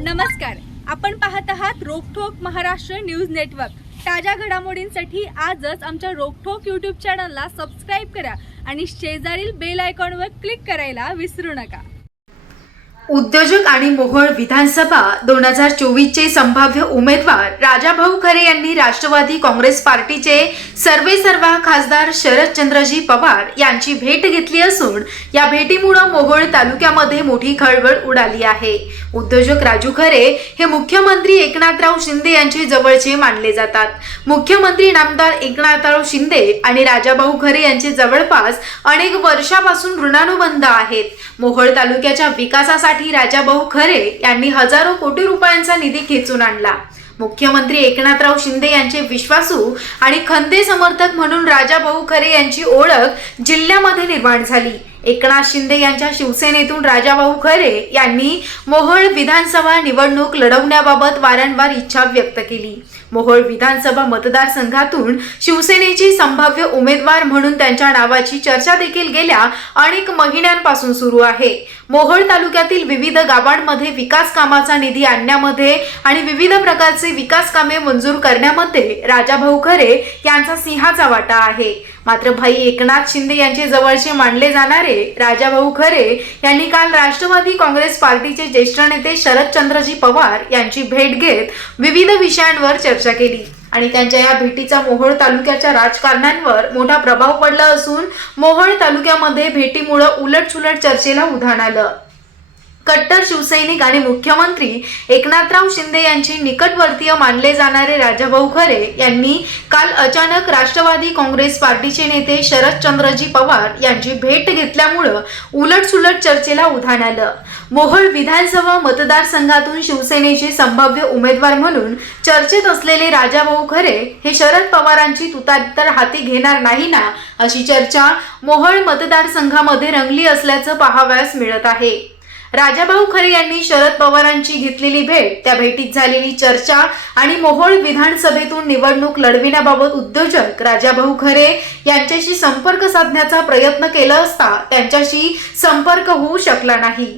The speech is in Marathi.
नमस्कार. आपण पाहत आहात रोकठोक महाराष्ट्र न्यूज नेटवर्क. ताज्या घडामोडींसाठी आजच आमच्या रोकठोक यूट्यूब चॅनलला सबस्क्राईब करा आणि शेजारील बेल आयकॉनवर क्लिक करायला विसरू नका. उद्योजक आणि मोहोळ विधानसभा दोन हजार चोवीसचे संभाव्य उमेदवार राजाभाऊ खरे यांनी राष्ट्रवादी काँग्रेस पार्टीचे सर्वे सर्वा खासदार शरदचंद्रजी पवार यांची भेट घेतली असून या भेटीमुळे मोहोळ तालुक्यामध्ये मोठी खळबळ उडाली आहे. उद्योजक राजू खरे हे मुख्यमंत्री एकनाथराव शिंदे यांचे जवळचे मानले जातात. मुख्यमंत्री नामदार एकनाथराव शिंदे आणि राजाभाऊ खरे यांचे जवळपास अनेक वर्षापासून ऋणानुबंध आहेत. मोहोळ तालुक्याच्या विकासासाठी राजाभाऊ खरे यांनी हजारो कोटी रुपयांचा निधी खेचून आणला. मुख्यमंत्री एकनाथराव शिंदे यांचे विश्वासू आणि खंदे समर्थक म्हणून राजाभाऊ खरे यांची ओळख जिल्ह्यामध्ये निर्माण झाली. एकनाथ शिंदे यांच्या शिवसेनेतून राजाभाऊ खरे यांनी मोहोळ विधानसभा निवडणूक लढवण्याबाबत वारंवार इच्छा व्यक्त केली. मोहोळ विधानसभा मतदारसंघातून शिवसेनेची संभाव्य उमेदवार म्हणून त्यांच्या नावाची चर्चा देखील गेल्या अनेक महिन्यांपासून सुरू आहे. मोहोळ तालुक्यातील विविध गावांमध्ये विकास कामाचा निधी आणण्यामध्ये आणि विविध प्रकारचे विकास कामे मंजूर करण्यामध्ये राजाभाऊ खरे यांचा सिंहाचा वाटा आहे. मात्र भाई एकनाथ शिंदे यांचे जवळचे मानले जाणारे राजाभाऊ खरे यांनी काल राष्ट्रवादी काँग्रेस पार्टीचे ज्येष्ठ नेते शरदचंद्रजी पवार यांची भेट घेत विविध विषयांवर चर्चा चर्चा केली. आणि त्यांच्या या भेटीचा मोहोळ तालुक्याच्या राजकारण्यांवर मोठा प्रभाव पडला असून मोहोळ तालुक्यामध्ये भेटीमुळं उलटसुलट चर्चेला उधाण आलं. कट्टर शिवसैनिक आणि मुख्यमंत्री एकनाथराव शिंदे यांची निकटवर्तीय मानले जाणारे राजाभाऊ खरे यांनी काल अचानक राष्ट्रवादी काँग्रेस पार्टीचे नेते शरदचंद्रजी पवार यांची भेट घेतल्यामुळं उलटसुलट चर्चेला उधाण आलं. मोहोळ विधानसभा मतदारसंघातून शिवसेनेचे संभाव्य उमेदवार म्हणून चर्चेत असलेले राजाभाऊ खरे हे शरद पवारांची तुतारी हाती घेणार नाही ना अशी चर्चा मोहोळ मतदारसंघामध्ये रंगली असल्याचं पाहावयास मिळत आहे. राजाभाऊ खरे यांनी शरद पवारांची घेतलेली भेट त्या भेटीत झालेली चर्चा आणि मोहोळ विधानसभेतून निवडणूक लढविण्याबाबत उद्योजक राजाभाऊ खरे यांच्याशी संपर्क साधण्याचा प्रयत्न केला असता त्यांच्याशी संपर्क होऊ शकला नाही.